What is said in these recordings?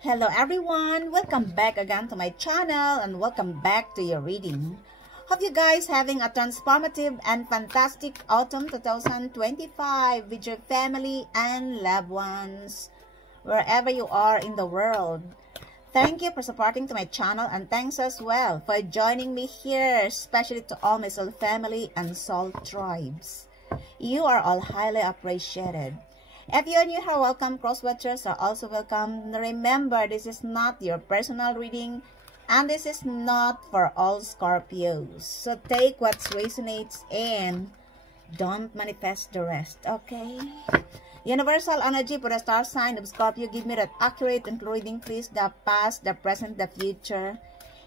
Hello everyone, welcome back again to my channel and welcome back to your reading. Hope you guys having a transformative and fantastic autumn 2025 with your family and loved ones, wherever you are in the world. Thank you for supporting to my channel and thanks as well for joining me here, especially to all my soul family and soul tribes. You are all highly appreciated. If you're new here, welcome. Cross-watchers are also welcome. Remember, this is not your personal reading and this is not for all Scorpios. So take what resonates and don't manifest the rest, okay? Universal energy for the star sign of Scorpio. Give me that accurate including please the past, the present, the future,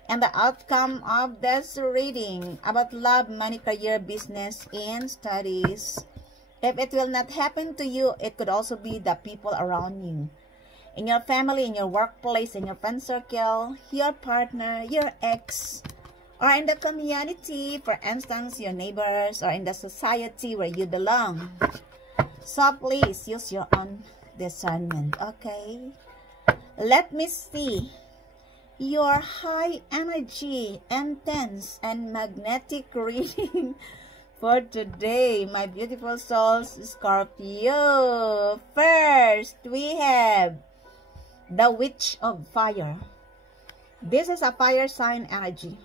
and the outcome of this reading about love, money, career, business, and studies. If it will not happen to you, it could also be the people around you. In your family, in your workplace, in your friend circle, your partner, your ex, or in the community, for instance, your neighbors, or in the society where you belong. So please use your own discernment, okay? Let me see your high energy, intense, and magnetic reading for today, my beautiful souls, Scorpio. First, we have the Witch of Fire. This is a fire sign energy.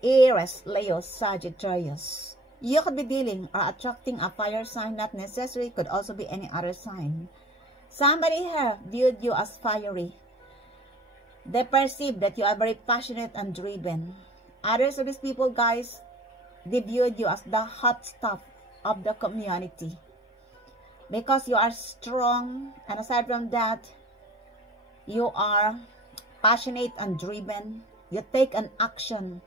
Aries, Leo, Sagittarius. You could be dealing or attracting a fire sign, not necessary, could also be any other sign. Somebody here viewed you as fiery. They perceive that you are very passionate and driven. Others of these people, guys, they viewed you as the hot stuff of the community because you are strong, and aside from that, you are passionate and driven. You take an action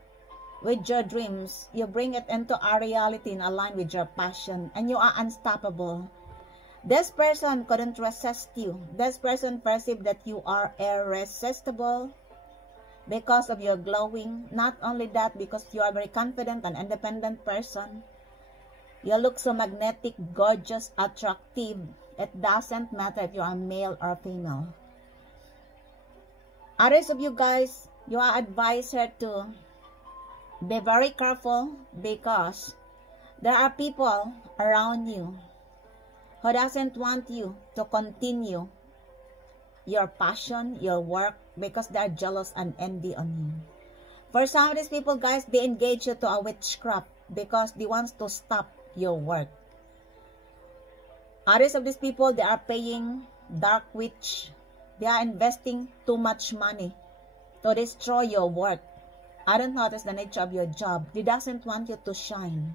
with your dreams. You bring it into a reality in line with your passion, and you are unstoppable. This person couldn't resist you. This person perceived that you are irresistible because of your glowing. Not only that, because you are a very confident and independent person. You look so magnetic, gorgeous, attractive. It doesn't matter if you are male or female. Others of you guys, you are advised here to be very careful because there are people around you who doesn't want you to continue your passion, your work, because they are jealous and envy on you. For some of these people, guys, they engage you to a witchcraft because they want to stop your work. Others of these people, they are paying dark witch. They are investing too much money to destroy your work. I don't notice the nature of your job. They doesn't want you to shine.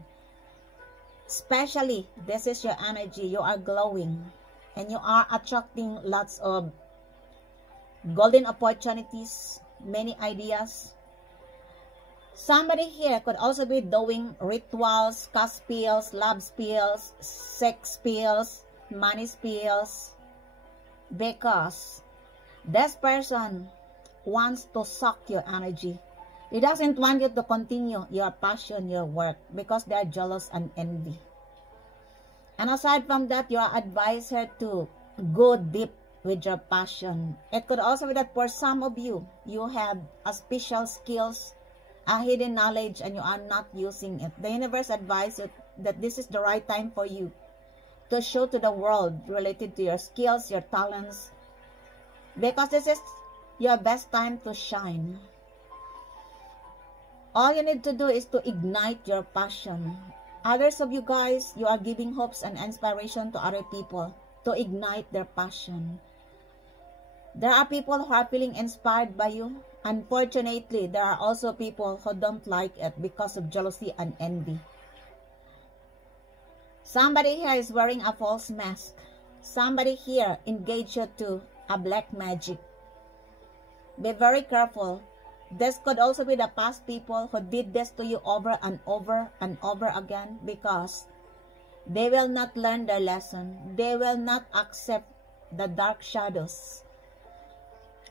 Especially, this is your energy. You are glowing and you are attracting lots of golden opportunities, many ideas. Somebody here could also be doing rituals, cast spells, love spells, sex spells, money spells, because this person wants to suck your energy. He doesn't want you to continue your passion, your work, because they are jealous and envy. And aside from that, you are advised here to go deep with your passion. It could also be that for some of you, you have a special skills, a hidden knowledge, and you are not using it. The universe advises that this is the right time for you to show to the world related to your skills, your talents, because this is your best time to shine. All you need to do is to ignite your passion. Others of you guys, you are giving hopes and inspiration to other people to ignite their passion. There are people who are feeling inspired by you. Unfortunately, there are also people who don't like it because of jealousy and envy. Somebody here is wearing a false mask. Somebody here engaged you to a black magic. Be very careful. This could also be the past people who did this to you over and over and over again because they will not learn their lesson. They will not accept the dark shadows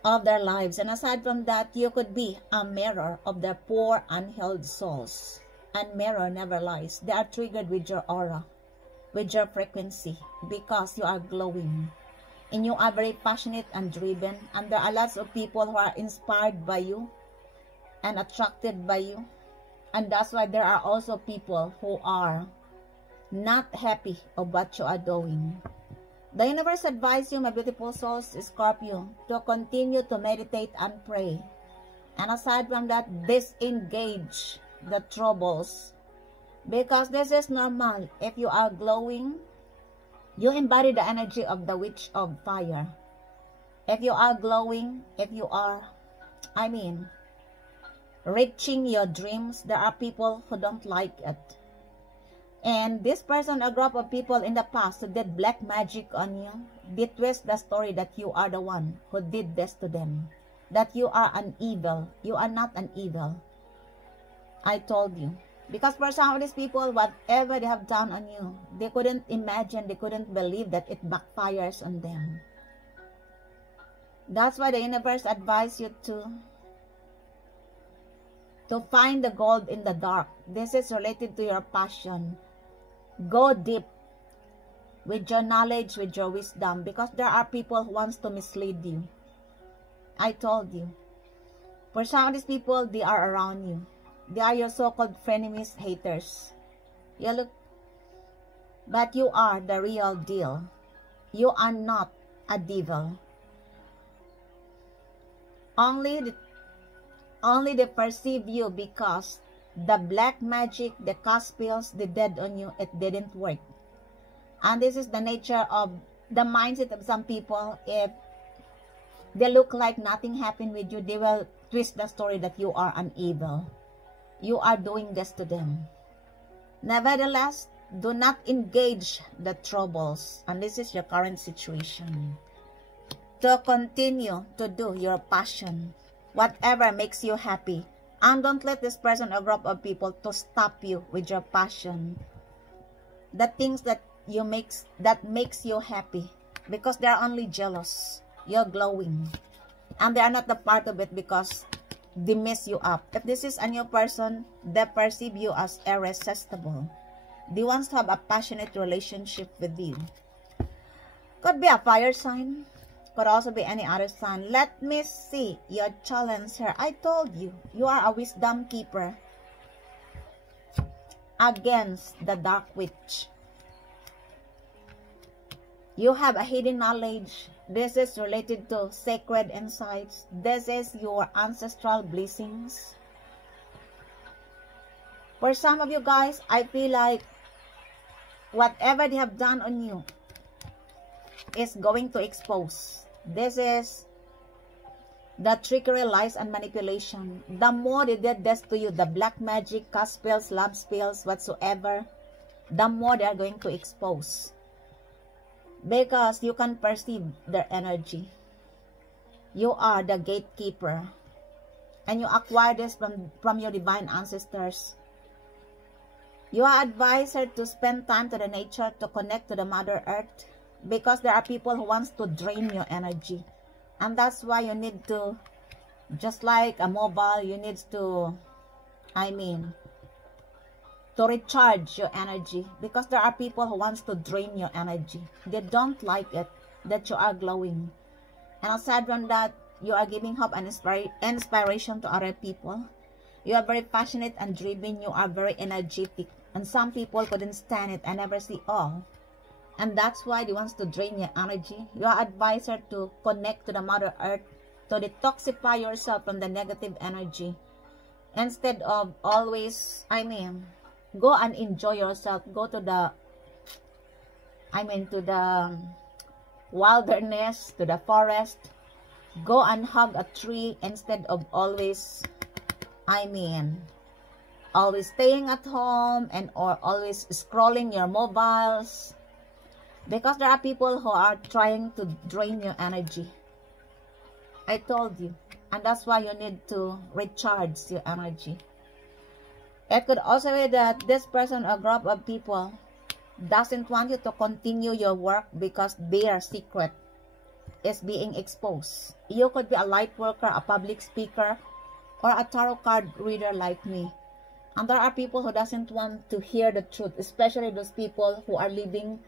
of their lives. And aside from that, you could be a mirror of their poor, unhealed souls. And mirror never lies. They are triggered with your aura, with your frequency, because you are glowing. and you are very passionate and driven, and there are lots of people who are inspired by you and attracted by you, and that's why there are also people who are not happy of what you are doing. The universe advises you, my beautiful souls, Scorpio, to continue to meditate and pray, and aside from that, disengage the troubles, because this is normal. If you are glowing, you embody the energy of the witch of fire. If you are glowing, if you are, reaching your dreams, there are people who don't like it. And this person, a group of people in the past who did black magic on you, they twist the story that you are the one who did this to them, that you are an evil. You are not an evil. I told you. Because for some of these people, whatever they have done on you, they couldn't imagine, they couldn't believe that it backfires on them. That's why the universe advised you to find the gold in the dark. This is related to your passion. Go deep with your knowledge, with your wisdom, because there are people who wants to mislead you. I told you. For some of these people, they are around you. They are your so-called frenemies, haters. You look, but you are the real deal. You are not a devil. Only they perceive you because the black magic, the cast spells they did on you, it didn't work. And this is the nature of the mindset of some people. If they look like nothing happened with you, they will twist the story that you are an evil. You are doing this to them. Nevertheless, do not engage the troubles. And this is your current situation. To continue to do your passion, whatever makes you happy. And don't let this person or group of people to stop you with your passion. The things that makes you happy. Because they are only jealous. You're glowing. And they are not the part of it because they mess you up. If this is a new person, they perceive you as irresistible. They want to have a passionate relationship with you. Could be a fire sign. Could also be any other sign. Let me see your challenge here. I told you, you are a wisdom keeper against the dark witch. You have a hidden knowledge. This is related to sacred insights. This is your ancestral blessings. For some of you guys, I feel like whatever they have done on you is going to expose. This is the trickery, lies, and manipulation. The more they did this to you, the black magic, cast spells, love spells, whatsoever, the more they are going to expose. Because you can perceive their energy. You are the gatekeeper. And you acquire this from your divine ancestors. You are advised to spend time to the nature, to connect to the Mother Earth. Because there are people who wants to drain your energy. And that's why you need to, just like a mobile, you need to, to recharge your energy. Because there are people who wants to drain your energy. They don't like it that you are glowing. And aside from that, you are giving hope and inspiration to other people. You are very passionate and driven. You are very energetic. And some people couldn't stand it and never see all. And that's why they wants to drain your energy. You are advised to connect to the Mother Earth, to detoxify yourself from the negative energy. Instead of always, go and enjoy yourself. Go to the, to the wilderness, to the forest. Go and hug a tree instead of always, always staying at home or always scrolling your mobiles. Because there are people who are trying to drain your energy. I told you. And that's why you need to recharge your energy. It could also be that this person or group of people doesn't want you to continue your work because their secret is being exposed. You could be a light worker, a public speaker, or a tarot card reader like me. And there are people who doesn't want to hear the truth, especially those people who are living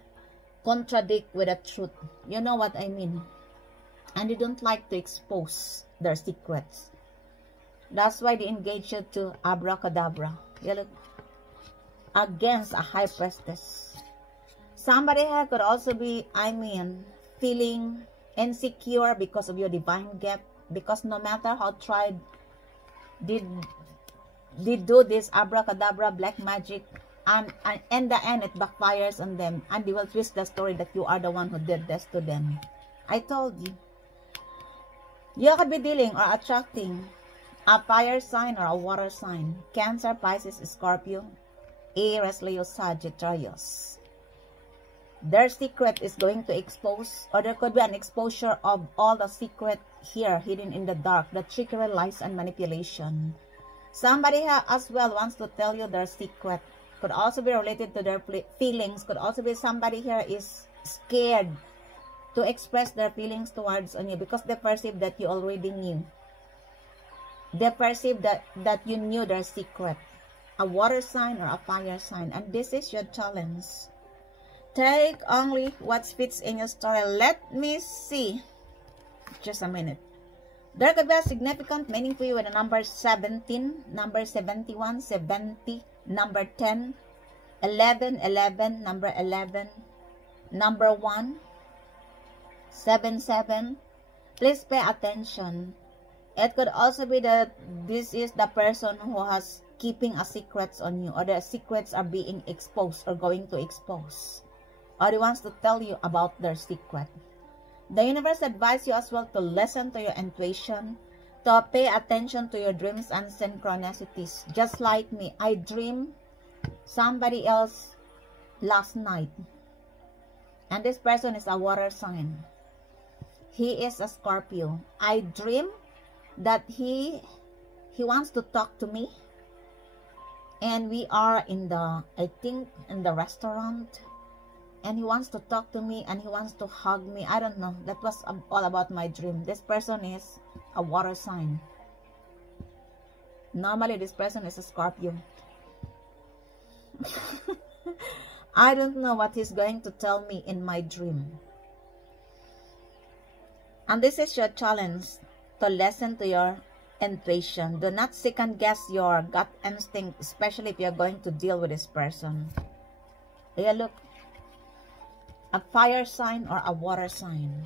contradict with the truth. You know what I mean? And they don't like to expose their secrets. That's why they engage you to abracadabra. You look against a high priestess. Somebody here could also be, feeling insecure because of your divine gift. Because no matter how tried did do this abracadabra black magic, and in the end it backfires on them, and they will twist the story that you are the one who did this to them. I told you. You could be dealing or attracting a fire sign or a water sign. Cancer, Pisces, Scorpio, Aries, Leo, Sagittarius. Their secret is going to expose, or there could be an exposure of all the secret here hidden in the dark, the trickery, lies, and manipulation. Somebody here as well wants to tell you their secret. Could also be related to their feelings. Could also be somebody here is scared to express their feelings towards on you because they perceive that you already knew. They perceive that you knew their secret. A water sign or a fire sign. And this is your challenge. Take only what fits in your story. Let me see. Just a minute. There could be a significant meaning for you with the number 17, number 71, 70, number 10, 11, 11, number 11, number 1, 7, 7. Please pay attention. It could also be that this is the person who has keeping a secrets on you, or the secrets are being exposed or going to expose, or he wants to tell you about their secret. The universe advises you as well to listen to your intuition, to pay attention to your dreams and synchronicities. Just like me, I dreamed somebody else last night, and this person is a water sign. He is a Scorpio. I dream that he wants to talk to me, and we are in the, I think, in the restaurant, and he wants to talk to me and he wants to hug me. I don't know. That was all about my dream. This person is a water sign. Normally this person is a Scorpio. I don't know what he's going to tell me in my dream. And this is your challenge, to listen to your intuition. Do not second guess your gut instinct, especially if you're going to deal with this person. Here, look. A fire sign or a water sign.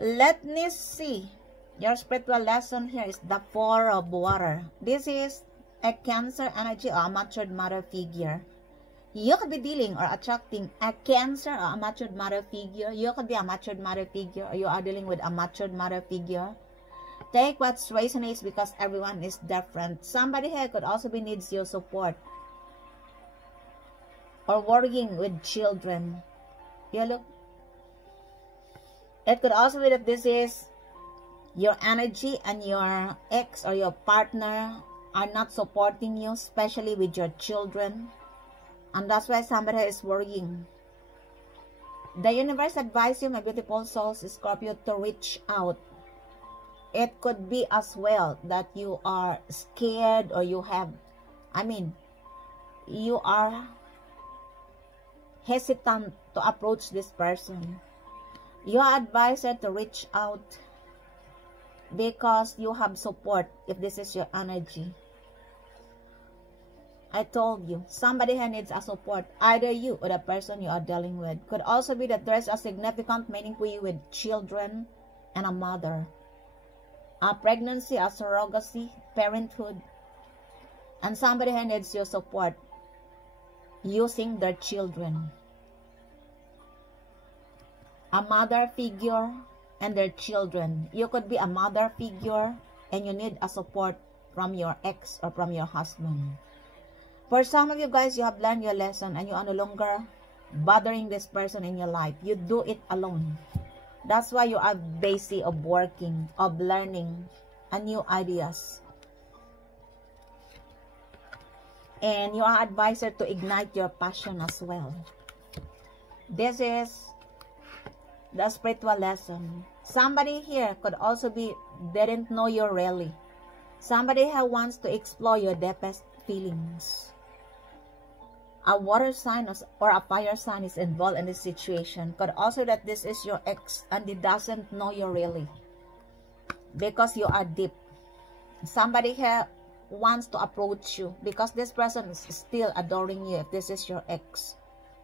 Let me see. Your spiritual lesson here is the Four of Water. This is a Cancer energy or a matured mother figure. You could be dealing or attracting a Cancer or a matured mother figure. You could be a matured mother figure, or you are dealing with a matured mother figure. Take what resonates because everyone is different. Somebody here could also be needs your support, or worrying with children. Yeah, look. It could also be that this is your energy and your ex or your partner are not supporting you, especially with your children. And that's why somebody is worrying. The universe advises you, my beautiful souls, Scorpio, to reach out. It could be as well that you are scared, or you have, you are hesitant to approach this person. You are advised to reach out because you have support if this is your energy. I told you, somebody here needs a support, either you or the person you are dealing with. Could also be that there's a significant meaning for you with children and a mother. A pregnancy, a surrogacy, parenthood. And somebody here needs your support using their children. A mother figure and their children. You could be a mother figure and you need a support from your ex or from your husband. For some of you guys, you have learned your lesson and you are no longer bothering this person in your life. You do it alone. That's why you are busy of working, of learning and new ideas. And you are advised to ignite your passion as well. This is the spiritual lesson. Somebody here could also be, didn't know you really. Somebody here wants to explore your deepest feelings. a water sign or a fire sign is involved in this situation. Could also that this is your ex and he doesn't know you really because you are deep. Somebody here wants to approach you because this person is still adoring you if this is your ex.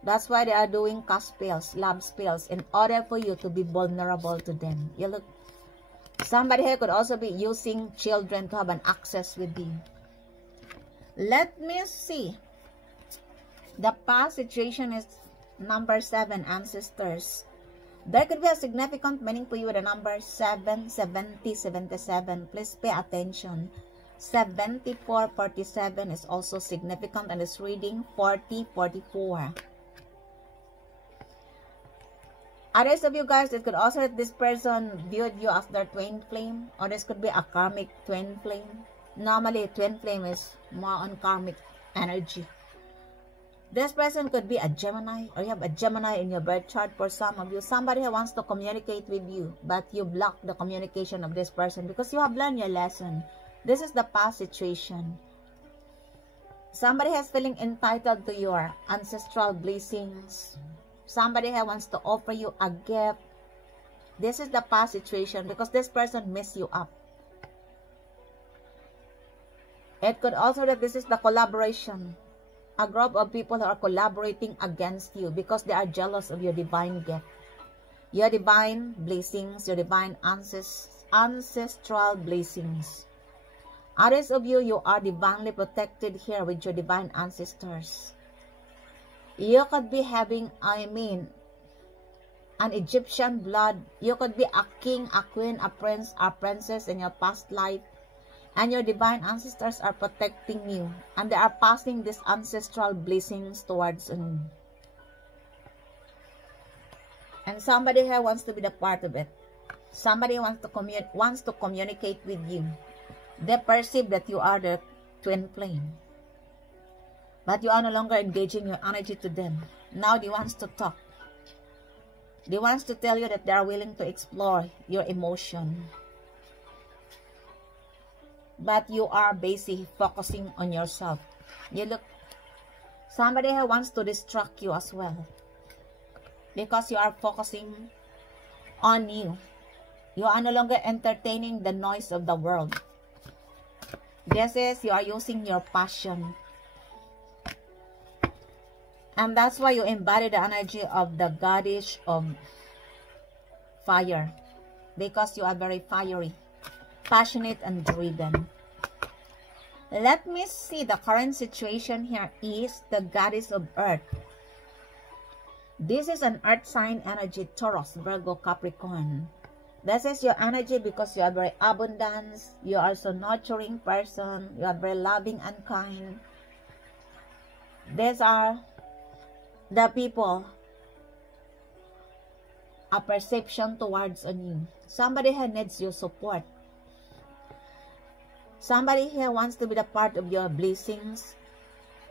That's why they are doing cast spells, love spells, in order for you to be vulnerable to them. You look, somebody here could also be using children to have an access with you. Let me see. The past situation is number 7, ancestors. There could be a significant meaning for you with the number 7, 70, 77. Please pay attention. 74, 47 is also significant in this reading. 40, 44. Others of you guys, it could also that this person viewed you as their twin flame, or this could be a karmic twin flame. Normally, twin flame is more on karmic energy. This person could be a Gemini, or you have a Gemini in your birth chart for some of you. Somebody who wants to communicate with you, but you block the communication of this person because you have learned your lesson. This is the past situation. Somebody has feeling entitled to your ancestral blessings. Somebody here wants to offer you a gift. This is the past situation because this person messed you up. It could also that this is the collaboration. A group of people who are collaborating against you because they are jealous of your divine gift. Your divine blessings, your divine ancestral blessings. Others of you, you are divinely protected here with your divine ancestors. You could be having, an Egyptian blood. You could be a king, a queen, a prince, a princess in your past life. And your divine ancestors are protecting you. And they are passing these ancestral blessings towards you. And somebody here wants to be the part of it. Somebody wants to communicate with you. They perceive that you are the twin flame. But you are no longer engaging your energy to them. Now they want to talk. They want to tell you that they are willing to explore your emotion. But you are basically focusing on yourself. You look, somebody here wants to distract you as well. Because you are focusing on you. You are no longer entertaining the noise of the world. This is, you are using your passion. And that's why you embody the energy of the goddess of fire. Because you are very fiery, passionate, and driven. Let me see, the current situation here is the goddess of earth. This is an earth sign energy, Taurus, Virgo, Capricorn. This is your energy because you are very abundant. You are so nurturing person. You are very loving and kind. These are the people, a perception towards on you. Somebody here needs your support. Somebody here wants to be the part of your blessings,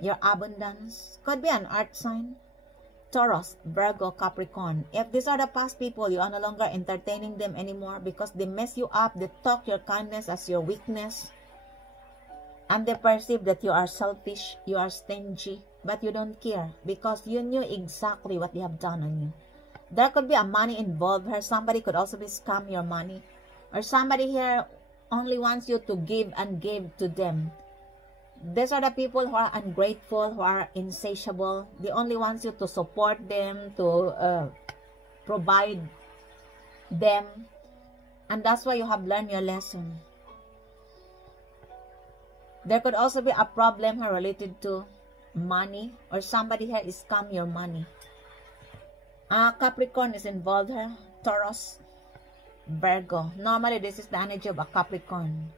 your abundance. Could be an earth sign, Taurus, Virgo, Capricorn. If these are the past people, you are no longer entertaining them anymore because they mess you up. They talk your kindness as your weakness. And they perceive that you are selfish, you are stingy, but you don't care because you knew exactly what they have done on you. There could be a money involved here. Somebody could also be scam your money. Or somebody here only wants you to give and give to them. These are the people who are ungrateful, who are insatiable. They only want you to support them, to provide them. And that's why you have learned your lesson. There could also be a problem here related to money, or somebody here is scam your money. Capricorn is involved here, Taurus, Virgo. Normally, this is the energy of a Capricorn.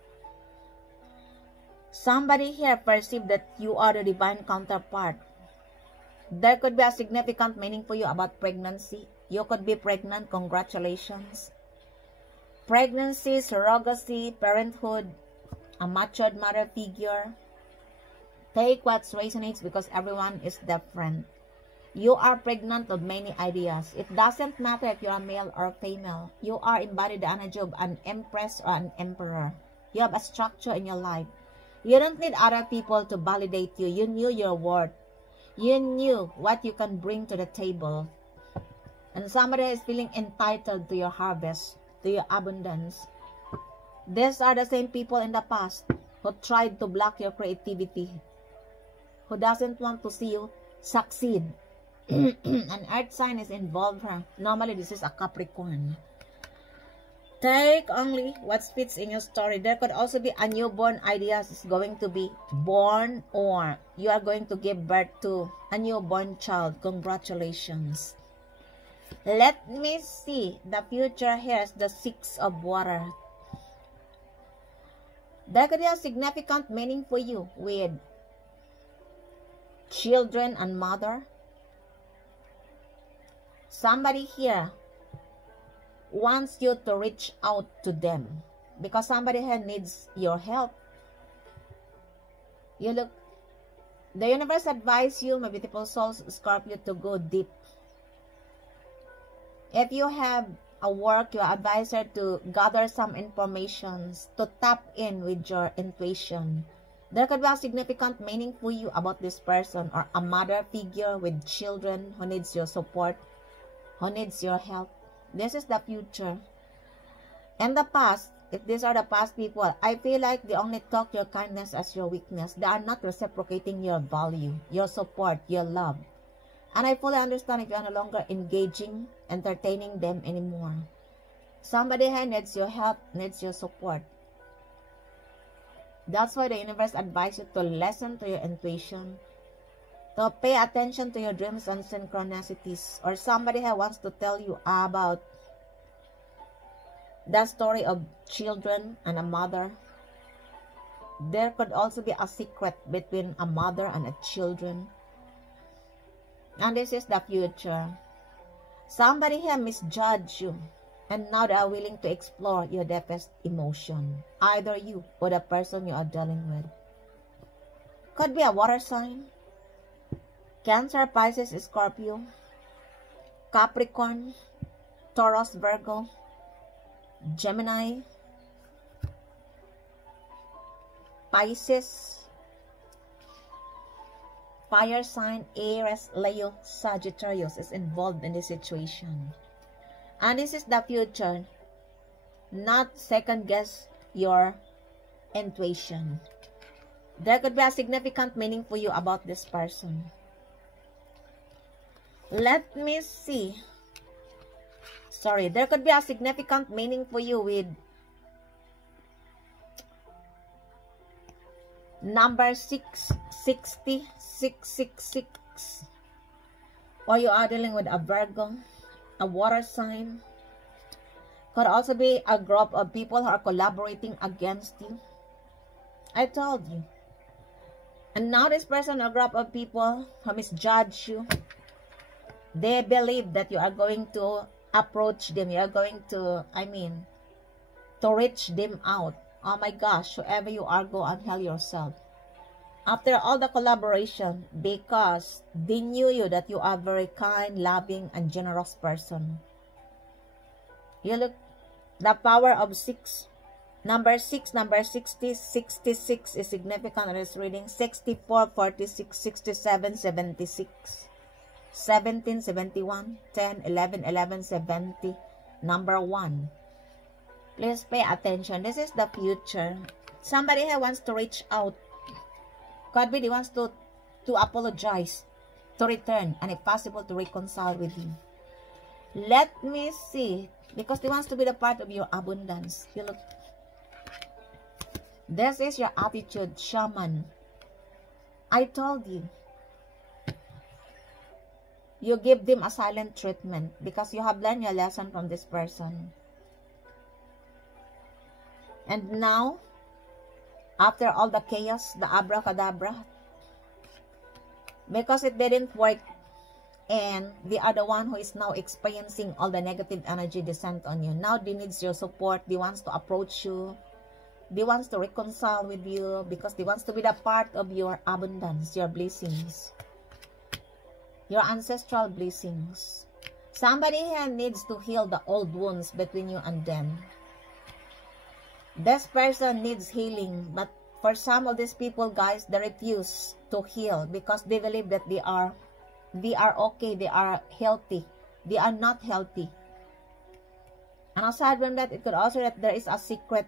Somebody here perceive that you are the divine counterpart. There could be a significant meaning for you about pregnancy. You could be pregnant. Congratulations. Pregnancy, surrogacy, parenthood, a matured mother figure. Take what resonates because everyone is different. You are pregnant with many ideas. It doesn't matter if you are male or female. You are embodied the energy of an empress or an emperor. You have a structure in your life. You don't need other people to validate you. You knew your worth. You knew what you can bring to the table. And somebody is feeling entitled to your harvest, to your abundance. These are the same people in the past who tried to block your creativity, who doesn't want to see you succeed. An earth sign is involved here. Normally, this is a Capricorn. Take only what fits in your story. There could also be a newborn ideas is going to be born, or you are going to give birth to a newborn child. Congratulations. Let me see. The future here is the Six of Water. There could be a significant meaning for you with children and mother. Somebody here wants you to reach out to them because somebody here needs your help. You look, the universe advises you, my beautiful souls, Scorpio, to go deep. If you have a work, your advisor to gather some information, to tap in with your intuition. There could be a significant meaning for you about this person, or a mother figure with children who needs your support, who needs your help. This is the future. In the past, if these are the past people, I feel like they only talk your kindness as your weakness. They are not reciprocating your value, your support, your love. And I fully understand if you are no longer engaging, entertaining them anymore. Somebody here needs your help, needs your support. That's why the universe advises you to listen to your intuition, to pay attention to your dreams and synchronicities. Or somebody here wants to tell you about that story of children and a mother. There could also be a secret between a mother and a children. And this is the future. Somebody here misjudged you, and now they are willing to explore your deepest emotion. Either you or the person you are dealing with. Could be a water sign. Cancer, Pisces, Scorpio, Capricorn, Taurus, Virgo, Gemini, Pisces, fire sign, Aries, Leo, Sagittarius is involved in this situation. And this is the future. Not second guess your intuition. There could be a significant meaning for you about this person. Let me see. Sorry, there could be a significant meaning for you with number 660, 666. Or you are dealing with a Virgo, a water sign. Could also be a group of people who are collaborating against you. I told you. And now this person, a group of people who misjudge you. They believe that you are going to approach them. You are going to, to reach them out. Oh my gosh, whoever you are, go and help yourself. After all the collaboration, because they knew you that you are a very kind, loving, and generous person. You look, the power of 6. Number 6, number 60, 66 is significant in this reading. 64, 46, 67, 76. 17, 71, 10, 11, 11, 70, number 1. Please pay attention. This is the future. Somebody here wants to reach out. Could be they wants to apologize, to return, and if possible, to reconcile with you. Let me see. Because they wants to be the part of your abundance. You look. This is your attitude, shaman. I told you. You give them a silent treatment because you have learned your lesson from this person. And now, after all the chaos, the abracadabra, because it didn't work, and they are the one who is now experiencing all the negative energy descent on you. Now they needs your support. They wants to approach you. They wants to reconcile with you because they wants to be the part of your abundance, your blessings. Your ancestral blessings. Somebody here needs to heal the old wounds between you and them. This person needs healing, but For some of these people, guys, they refuse to heal because they believe that they are okay, they are healthy. They are not healthy. And aside from that, it could also that there is a secret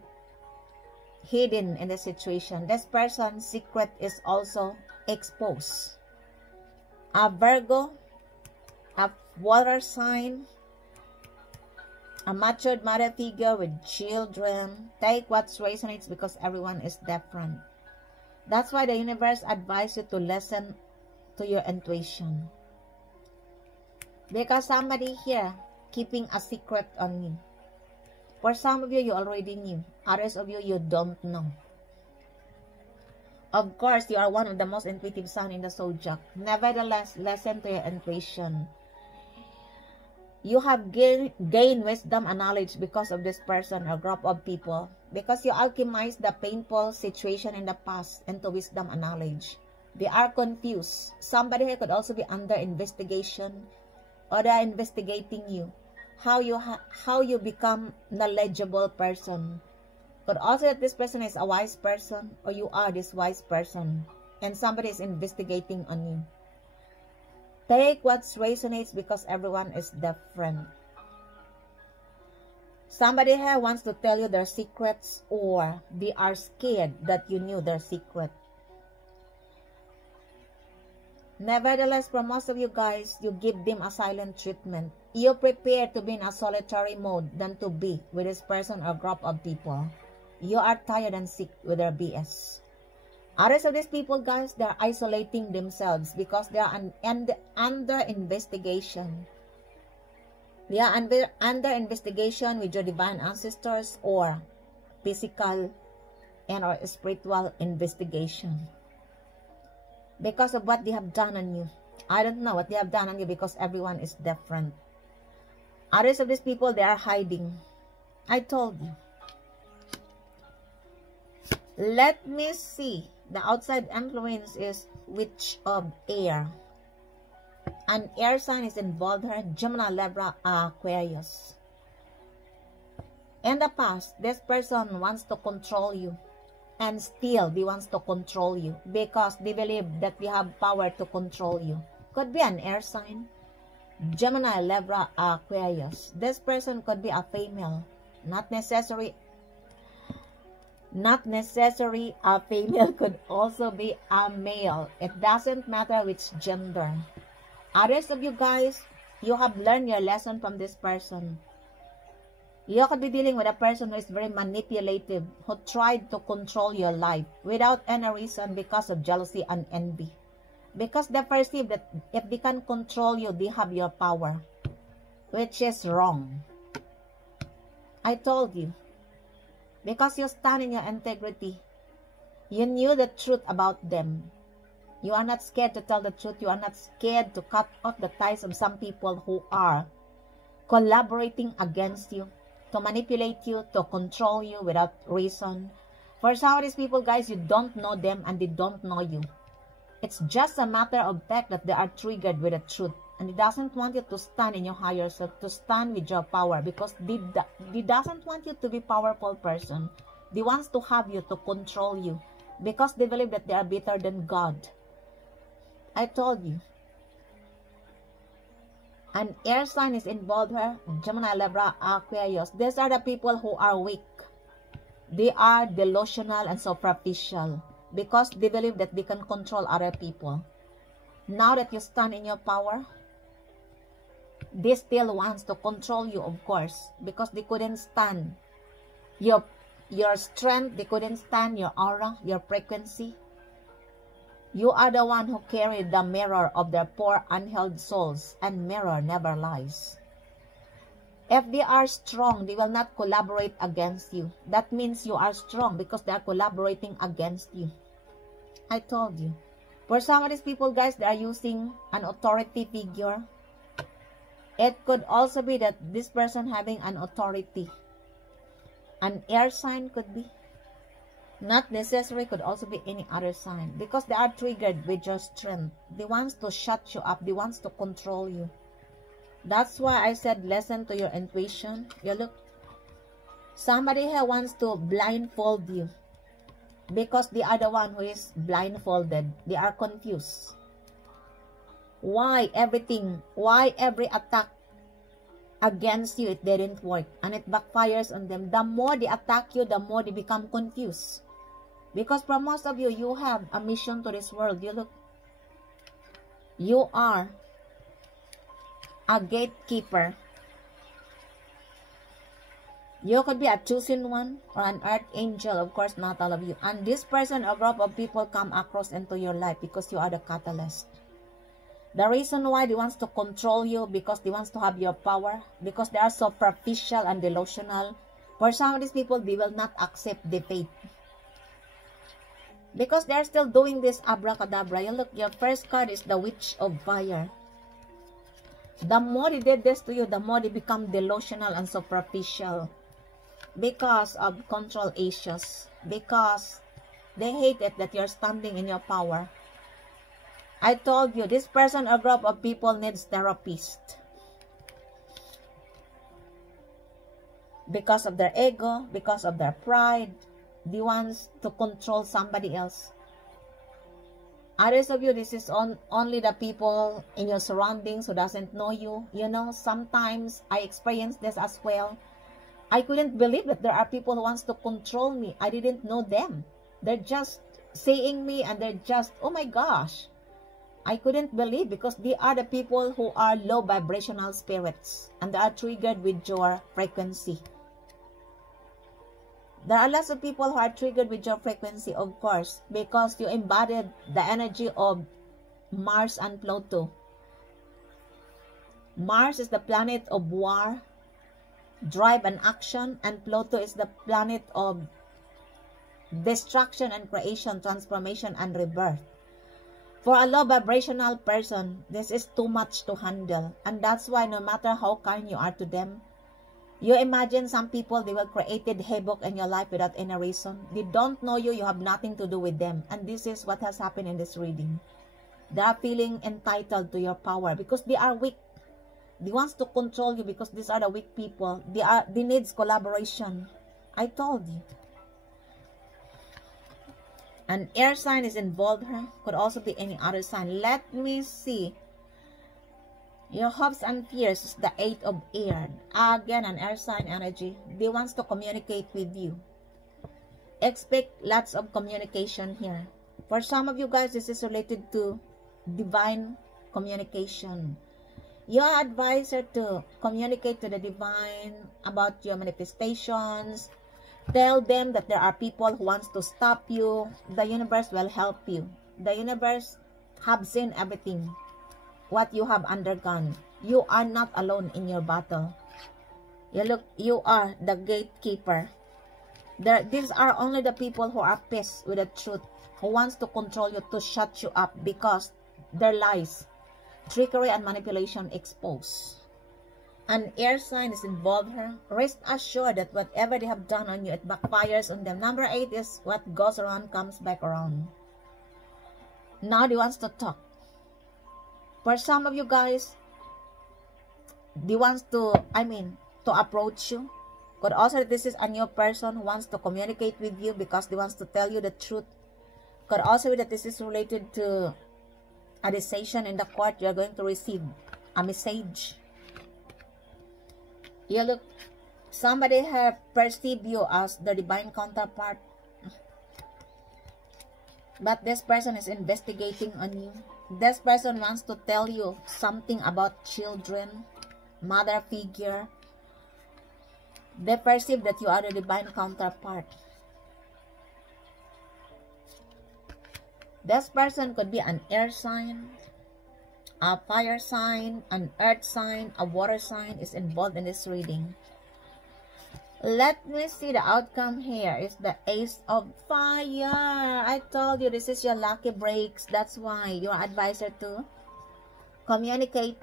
hidden in the situation. This person's secret is also exposed. A Virgo, a water sign, a matured mother figure with children. Take what resonates because everyone is different. That's why the universe advises you to listen to your intuition. Because somebody here keeping a secret on you. For some of you, you already knew. Others of you, you don't know. Of course, you are one of the most intuitive signs in the zodiac. Nevertheless, listen to your intuition. You have gained wisdom and knowledge because of this person or group of people. Because you alchemized the painful situation in the past into wisdom and knowledge. They are confused. Somebody here could also be under investigation, or they are investigating you. How you become knowledgeable person. But also that this person is a wise person, or you are this wise person, and somebody is investigating on you. Take what resonates because everyone is different. Somebody here wants to tell you their secrets, or they are scared that you knew their secret. Nevertheless, for most of you guys, you give them a silent treatment. You prepare to be in a solitary mode than to be with this person or group of people. You are tired and sick with their BS. Others of these people, guys, they are isolating themselves because they are under investigation. They are under investigation with your divine ancestors or physical and or spiritual investigation. Because of what they have done on you. I don't know what they have done on you because everyone is different. Others of these people, they are hiding. I told you. Let me see. The outside influence is witch of air. An air sign is involved here. Gemini, Libra, Aquarius. In the past, this person wants to control you. And still, they wants to control you. Because they believe that they have power to control you. Could be an air sign. Gemini, Libra, Aquarius. This person could be a female. Not necessary a female, could also be a male. It doesn't matter which gender. Others of you guys, you have learned your lesson from this person. You could be dealing with a person who is very manipulative, who tried to control your life without any reason because of jealousy and envy. Because they perceive that if they can control you, they have your power, which is wrong. I told you. Because you stand in your integrity. You knew the truth about them. You are not scared to tell the truth. You are not scared to cut off the ties of some people who are collaborating against you, to manipulate you, to control you without reason. For some of these people, guys, you don't know them and they don't know you. It's just a matter of fact that they are triggered with the truth. And he doesn't want you to stand in your higher self, to stand with your power, because they doesn't want you to be a powerful person. They wants to have you, to control you, because they believe that they are better than God. I told you. An air sign is involved here. Gemini, Libra, Aquarius. These are the people who are weak. They are delusional and superficial because they believe that they can control other people. Now that you stand in your power, they still wants to control you, of course, because they couldn't stand your strength, they couldn't stand your aura, your frequency. You are the one who carried the mirror of their poor, unhealed souls, and mirror never lies. If they are strong, they will not collaborate against you. That means you are strong because they are collaborating against you. I told you. For some of these people, guys, they are using an authority figure. It could also be that this person having an authority. An air sign could be. Not necessary, could also be any other sign. Because they are triggered with your strength. They want to shut you up. They want to control you. That's why I said listen to your intuition. You look. Somebody here wants to blindfold you. Because they are the one who is blindfolded. They are confused. Why every attack against you, it didn't work, and it backfires on them. The more they attack you, the more they become confused. Because for most of you, you have a mission to this world. You are a gatekeeper. You could be a chosen one or an archangel. Of course, not all of you. And this person, a group of people come across into your life because you are the catalyst. The reason why they want to control you, because they want to have your power, because they are superficial and delusional. For some of these people, they will not accept defeat. Because they're still doing this abracadabra. Your first card is the Witch of Fire. The more they did this to you, the more they become delusional and superficial. Because of control issues. Because they hate it that you're standing in your power. I told you, this person or group of people needs therapist. Because of their ego, because of their pride, they want to control somebody else. Others of you, this is only the people in your surroundings who doesn't know you. You know, sometimes I experience this as well. I couldn't believe that there are people who wants to control me. I didn't know them. They're just seeing me and they're just, oh my gosh. I couldn't believe, because they are the people who are low vibrational spirits and they are triggered with your frequency. There are lots of people who are triggered with your frequency, of course, because you embodied the energy of Mars and Pluto. Mars is the planet of war, drive and action, and Pluto is the planet of destruction and creation, transformation and rebirth. For a low vibrational person, this is too much to handle. And that's why no matter how kind you are to them, you imagine some people, they will created havoc in your life without any reason. They don't know you, you have nothing to do with them. And this is what has happened in this reading. They are feeling entitled to your power because they are weak. They want to control you because these are the weak people. They need collaboration. I told you. An air sign is involved here. Could also be any other sign. Let me see. Your hopes and fears is the 8 of air. Again, an air sign energy. They want to communicate with you. Expect lots of communication here. For some of you guys, this is related to divine communication. You are advised to communicate to the divine about your manifestations. Tell them that there are people who wants to stop you. The universe will help you. The universe have seen everything, what you have undergone. You are not alone in your battle. You are the gatekeeper. These are only the people who are pissed with the truth, who wants to control you, to shut you up because their lies, trickery and manipulation exposed. An air sign is involved here. Rest assured that whatever they have done on you, it backfires on them. Number 8 is what goes around comes back around. Now they wants to talk. For some of you guys, they wants to approach you. But also this is a new person who wants to communicate with you because they wants to tell you the truth. Could also be that this is related to a decision in the court. You are going to receive a message. Somebody have perceived you as the divine counterpart. But this person is investigating on you. This person wants to tell you something about children, mother figure. They perceive that you are the divine counterpart. This person could be an air sign, a fire sign, an earth sign, a water sign is involved in this reading. Let me see the outcome here. Is the Ace of Fire. I told you this is your lucky breaks. That's why you are advised to communicate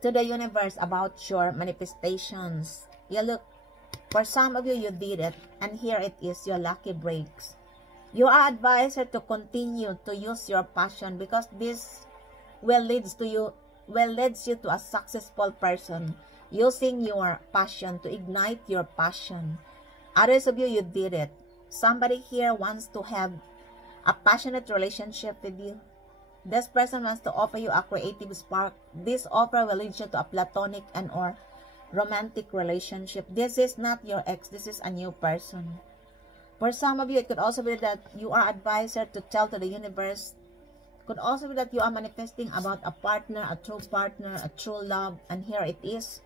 to the universe about your manifestations. For some of you, you did it. And here it is, your lucky breaks. You are advised to continue to use your passion because this will lead you to a successful person. Using your passion to ignite your passion. Others of you, you did it. somebody here wants to have a passionate relationship with you. This person wants to offer you a creative spark. This offer will lead you to a platonic and or romantic relationship. This is not your ex. This is a new person. For some of you, it could also be that you are advised to tell to the universe. It could also be that you are manifesting about a partner, a true love. And here it is.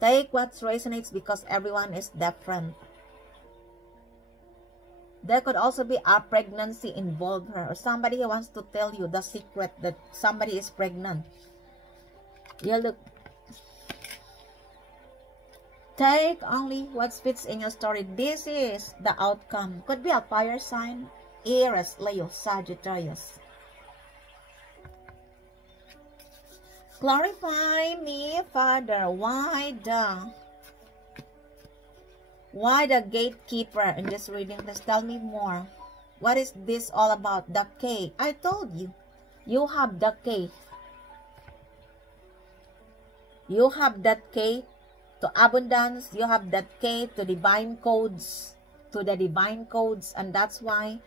Take what resonates because everyone is different. There could also be a pregnancy involved here, or somebody who wants to tell you the secret that somebody is pregnant. You look. Take only what fits in your story. This is the outcome. Could be a fire sign. Aries, Leo, Sagittarius. Clarify me, Father. Why the gatekeeper in this reading? Please tell me more. What is this all about? The K. I told you. You have the K. You have that K to abundance. You have that K to divine codes. To the divine codes. And that's why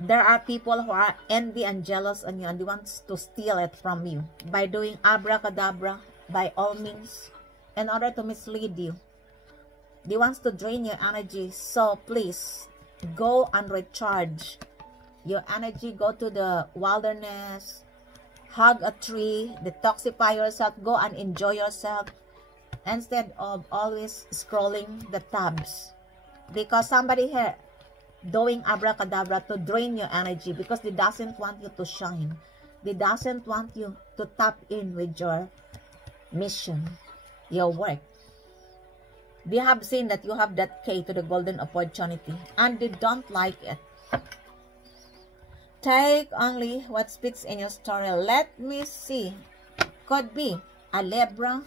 there are people who are envy and jealous on you, and they want to steal it from you by doing abracadabra by all means in order to mislead you. They want to drain your energy. So please go and recharge your energy. Go to the wilderness, hug a tree, detoxify yourself, go and enjoy yourself instead of always scrolling the tabs, because somebody here doing abracadabra to drain your energy because they doesn't want you to shine. They doesn't want you to tap in with your mission, your work. They have seen that you have that K to the golden opportunity and they don't like it. Take only what fits in your story. Let me see. Could be a Libra,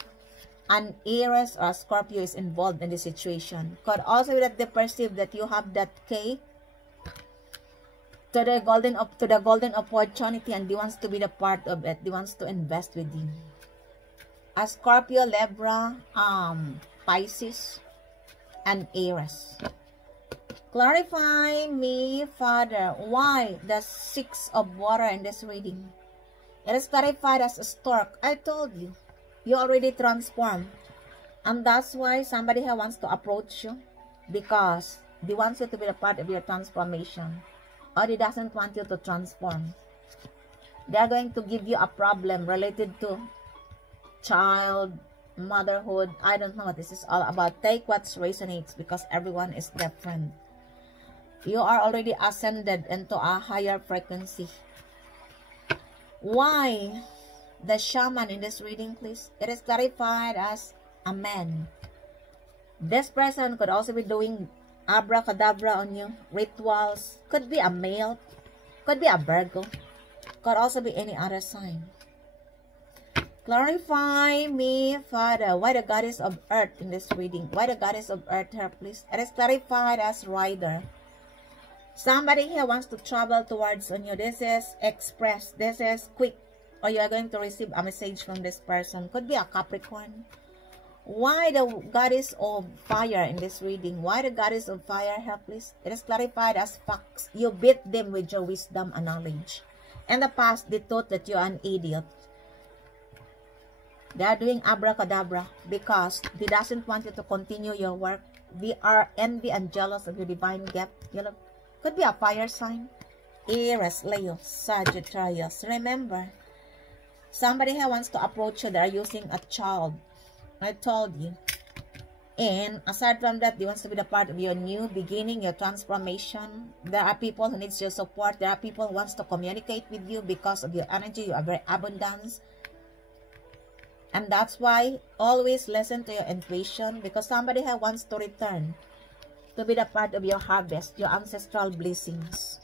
an Aries, or a Scorpio is involved in the situation. Could also be that they perceive that you have that K to the golden opportunity and they wants to be the part of it. They wants to invest with you. A Scorpio, Libra, Pisces, and Aries. Clarify me, Father. Why the Six of Water in this reading? It is clarified as a stork. I told you. You already transformed. And that's why somebody here wants to approach you, because they want you to be a part of your transformation. Or they doesn't want you to transform. They are going to give you a problem related to child, motherhood. I don't know what this is all about. Take what resonates because everyone is different. You are already ascended into a higher frequency. Why the shaman in this reading, please? It is clarified as a man. This person could also be doing abracadabra on you, rituals. Could be a male, could be a Virgo, could also be any other sign. Clarify me, Father. Why the goddess of earth in this reading? Why the goddess of earth here, please? It is clarified as rider. Somebody here wants to travel towards on you. This is express. This is quick. Or you are going to receive a message from this person. Could be a Capricorn. Why the goddess of fire in this reading? Why the goddess of fire here, please? It is clarified as facts. You beat them with your wisdom and knowledge. In the past, they thought that you are an idiot. They are doing abracadabra because they doesn't want you to continue your work. They are envy and jealous of your divine gift. You know, could be a fire sign. Aries, Leo, Sagittarius. Remember, somebody here wants to approach you. They are using a child. I told you. And aside from that, they want to be the part of your new beginning, your transformation. There are people who needs your support. There are people who wants to communicate with you because of your energy. You are very abundance. And that's why always listen to your intuition, because somebody here wants to return to be the part of your harvest, your ancestral blessings.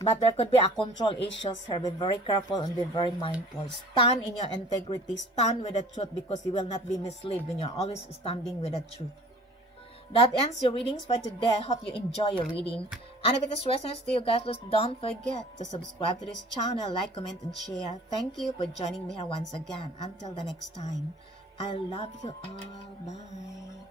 But there could be a control issues here. Be very careful and be very mindful. Stand in your integrity. Stand with the truth, because you will not be misled when you're always standing with the truth. That ends your readings for today. I hope you enjoy your reading. And if it is resonates to you guys, please don't forget to subscribe to this channel, like, comment, and share. Thank you for joining me here once again. Until the next time, I love you all. Bye.